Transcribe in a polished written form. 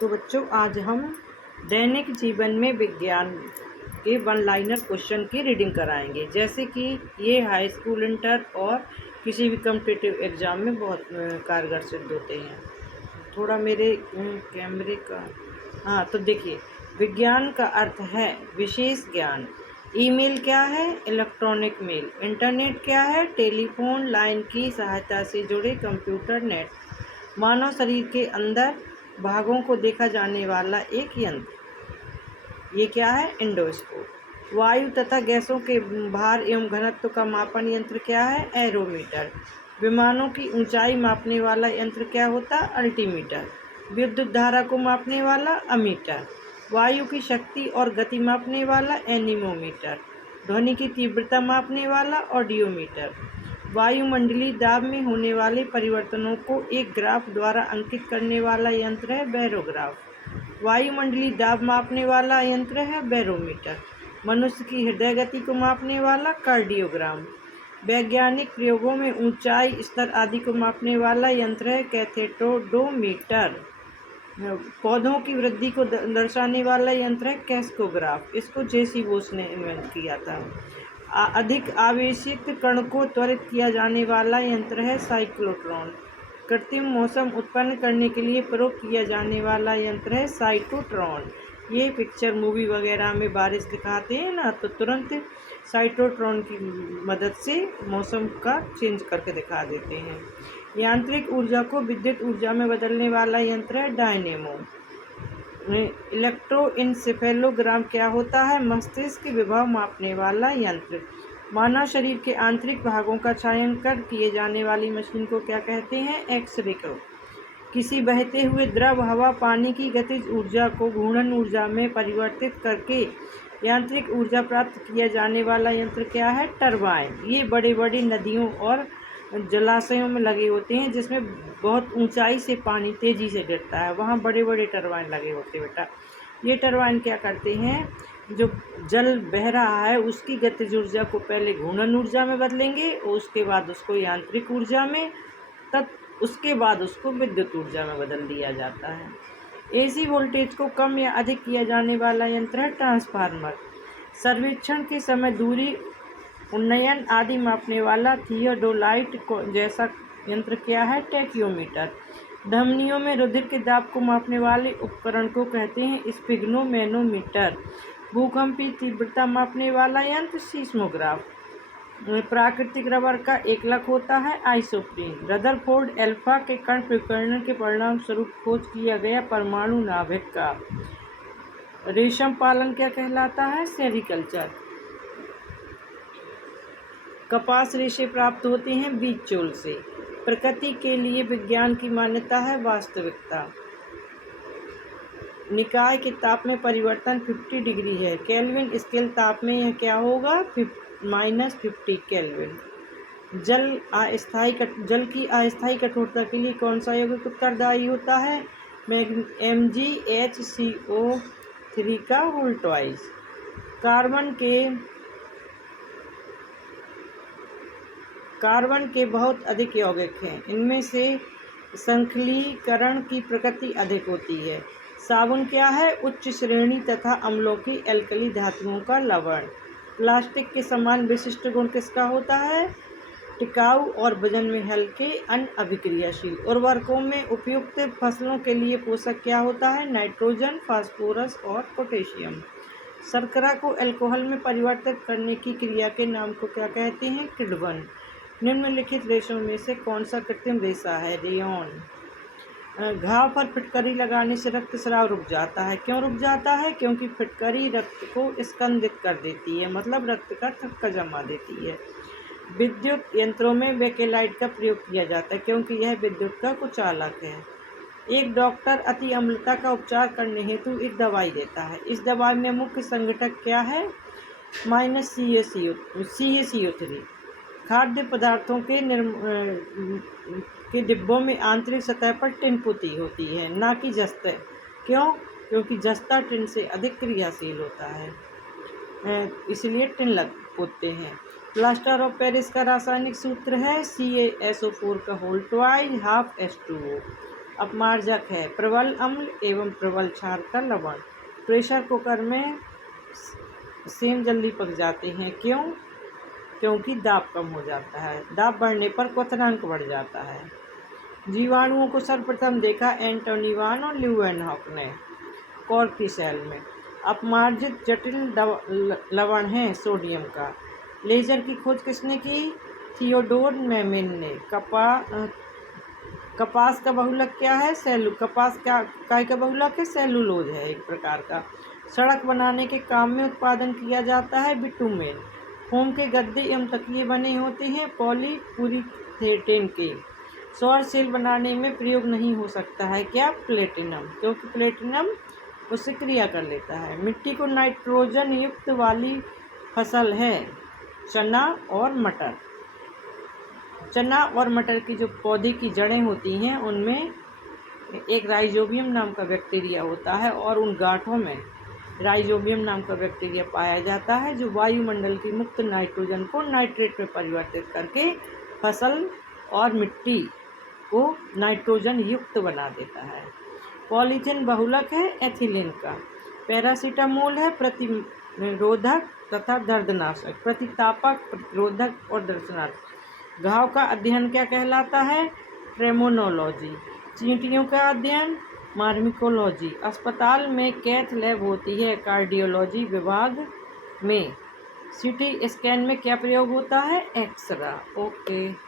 तो बच्चों आज हम दैनिक जीवन में विज्ञान के वन लाइनर क्वेश्चन की रीडिंग कराएंगे। जैसे कि ये हाई स्कूल, इंटर और किसी भी कॉम्पिटिटिव एग्ज़ाम में बहुत कारगर सिद्ध होते हैं। थोड़ा मेरे कैमरे का तो देखिए, विज्ञान का अर्थ है विशेष ज्ञान। ईमेल क्या है? Electronic mail. इंटरनेट क्या है? टेलीफोन लाइन की सहायता से जुड़े कंप्यूटर नेट। मानव शरीर के अंदर भागों को देखा जाने वाला एक यंत्र, ये क्या है? एंडोस्कोप। वायु तथा गैसों के भार एवं घनत्व का मापन यंत्र क्या है? एरोमीटर। विमानों की ऊंचाई मापने वाला यंत्र क्या होता है? अल्टीमीटर। विद्युत धारा को मापने वाला अमीटर। वायु की शक्ति और गति मापने वाला एनीमोमीटर। ध्वनि की तीव्रता मापने वाला ऑडियोमीटर। वायुमंडलीय दाब में होने वाले परिवर्तनों को एक ग्राफ द्वारा अंकित करने वाला यंत्र है बैरोग्राफ। वायुमंडलीय दाब मापने वाला यंत्र है बैरोमीटर। मनुष्य की हृदय गति को मापने वाला कार्डियोग्राम। वैज्ञानिक प्रयोगों में ऊंचाई, स्तर आदि को मापने वाला यंत्र है कैथेटोडोमीटर। पौधों की वृद्धि को दर्शाने वाला यंत्र है कैस्कोग्राफ। इसको जे.सी. बोस ने इन्वेंट किया था। अधिक आवेशित कण को त्वरित किया जाने वाला यंत्र है साइक्लोट्रॉन। कृत्रिम मौसम उत्पन्न करने के लिए प्रयोग किया जाने वाला यंत्र है साइटोट्रॉन। ये पिक्चर मूवी वगैरह में बारिश दिखाते हैं ना, तो तुरंत साइटोट्रॉन की मदद से मौसम का चेंज करके दिखा देते हैं। यांत्रिक ऊर्जा को विद्युत ऊर्जा में बदलने वाला यंत्र है डायनेमो। इलेक्ट्रोइंसेफेलोग्राम क्या होता है? मस्तिष्क विभव मापने वाला यंत्र। मानव शरीर के आंतरिक भागों का छायांकन किए जाने वाली मशीन को क्या कहते हैं? एक्सरे को। किसी बहते हुए द्रव, हवा, पानी की गतिज ऊर्जा को घूर्णन ऊर्जा में परिवर्तित करके यांत्रिक ऊर्जा प्राप्त किया जाने वाला यंत्र क्या है? टरबाइन। ये बड़ी बड़ी नदियों और जलाशयों में लगे होते हैं, जिसमें बहुत ऊंचाई से पानी तेज़ी से गिरता है, वहाँ बड़े बड़े टरबाइन लगे होते हैं बेटा। ये टरबाइन क्या करते हैं? जो जल बह रहा है उसकी गतिज ऊर्जा को पहले घूर्णन ऊर्जा में बदलेंगे और उसके बाद उसको यांत्रिक ऊर्जा में, तब उसके बाद उसको विद्युत ऊर्जा में बदल दिया जाता है। एसी वोल्टेज को कम या अधिक किया जाने वाला यंत्र है ट्रांसफार्मर। सर्वेक्षण के समय दूरी, उन्नयन आदि मापने वाला थियोडोलाइट जैसा यंत्र क्या है? टैक्योमीटर। धमनियों में रुधिर के दाब को मापने वाले उपकरण को कहते हैं स्फिग्नोमैनोमीटर। भूकंपीय तीव्रता मापने वाला यंत्र सीस्मोग्राफ। प्राकृतिक रबर का एकलक होता है आइसोप्रीन। रदरफोर्ड एल्फा के कण विकिरण के परिणाम स्वरूप खोज किया गया परमाणु नाभिक का। रेशम पालन क्या कहलाता है? सेरीकल्चर। कपास रेशे प्राप्त होते हैं बीज चोल से। प्रकृति के लिए विज्ञान की मान्यता है वास्तविकता। निकाय के ताप में परिवर्तन 50 डिग्री है। केल्विन स्केल ताप में यह क्या होगा? -50 केल्विन। जल की अस्थायी कठोरता के लिए कौन सा यौगिक उत्तरदायी होता है? MgHCO3 का होल ट्वाइस। कार्बन के बहुत अधिक यौगिक हैं। इनमें से संश्लेषीकरण की प्रकृति अधिक होती है। साबुन क्या है? उच्च श्रेणी तथा अम्लों की एल्कली धातुओं का लवण। प्लास्टिक के समान विशिष्ट गुण किसका होता है? टिकाऊ और वजन में हल्के, अनअभिक्रियाशील। उर्वरकों में उपयुक्त फसलों के लिए पोषक क्या होता है? नाइट्रोजन, फास्फोरस और पोटेशियम। शर्करा को अल्कोहल में परिवर्तित करने की क्रिया के नाम को क्या कहते हैं? किण्वन। निम्नलिखित रेशों में से कौन सा कृत्रिम रेशा है? रेयॉन। घाव पर फिटकरी लगाने से रक्तस्राव रुक जाता है। क्यों रुक जाता है? क्योंकि फिटकरी रक्त को स्कंदित कर देती है, मतलब रक्त का थक्का जमा देती है। विद्युत यंत्रों में बेकेलाइट का प्रयोग किया जाता है क्योंकि यह विद्युत का कुचालक है। एक डॉक्टर अति अम्लता का उपचार करने हेतु एक दवाई देता है। इस दवाई में मुख्य संघटक क्या है? CaCO3। खाद्य पदार्थों के डिब्बों में आंतरिक सतह पर टिन पुती होती है, ना कि जस्ता। क्यों? क्योंकि जस्ता टिन से अधिक क्रियाशील होता है, इसलिए टिन पोतते हैं। प्लास्टर ऑफ पेरिस का रासायनिक सूत्र है CaSO4 का होल ट्वाइस ½ H2O। अपमार्जक है, प्रबल अम्ल एवं प्रबल क्षार का लवण। प्रेशर कुकर में सेम जल्दी पक जाते हैं, क्यों? क्योंकि दाब कम हो जाता है। दाब बढ़ने पर क्वथनांक बढ़ जाता है। जीवाणुओं को सर्वप्रथम देखा एंटोनी वान और ल्यूवेनहॉक ने कॉर्क की सेल में। अपमार्जित जटिल लवण है सोडियम का। लेजर की खोज किसने की? थियोडोर मेमेन ने। कपास का बहुलक क्या है? कपास का बहुलक है सेलुलोज है एक प्रकार का। सड़क बनाने के काम में उत्पादन किया जाता है बिटुमेन। फोम के गद्दे एवं तकिए बने होते हैं पॉलीयूरीथेन के। सौर सेल बनाने में प्रयोग नहीं हो सकता है क्या? प्लेटिनम, क्योंकि प्लेटिनम उससे क्रिया कर लेता है। मिट्टी को नाइट्रोजन युक्त वाली फसल है चना और मटर। चना और मटर की जो पौधे की जड़ें होती हैं उनमें एक राइजोबियम नाम का बैक्टीरिया होता है और उन गांठों में राइजोबियम नाम का बैक्टीरिया पाया जाता है जो वायुमंडल की मुक्त नाइट्रोजन को नाइट्रेट में परिवर्तित करके फसल और मिट्टी को नाइट्रोजन युक्त बना देता है। पॉलीथिन बहुलक है एथिलीन का। पैरासीटामोल है प्रतिरोधक तथा दर्दनाशक, प्रतितापक, प्रतिरोधक और दर्दनाशक। घाव का अध्ययन क्या कहलाता है? ट्रेमोनोलॉजी। चींटियों का अध्ययन मार्मिकोलॉजी। अस्पताल में कैथ लैब होती है कार्डियोलॉजी विभाग में। सीटी स्कैन में क्या प्रयोग होता है? एक्सरा। ओके।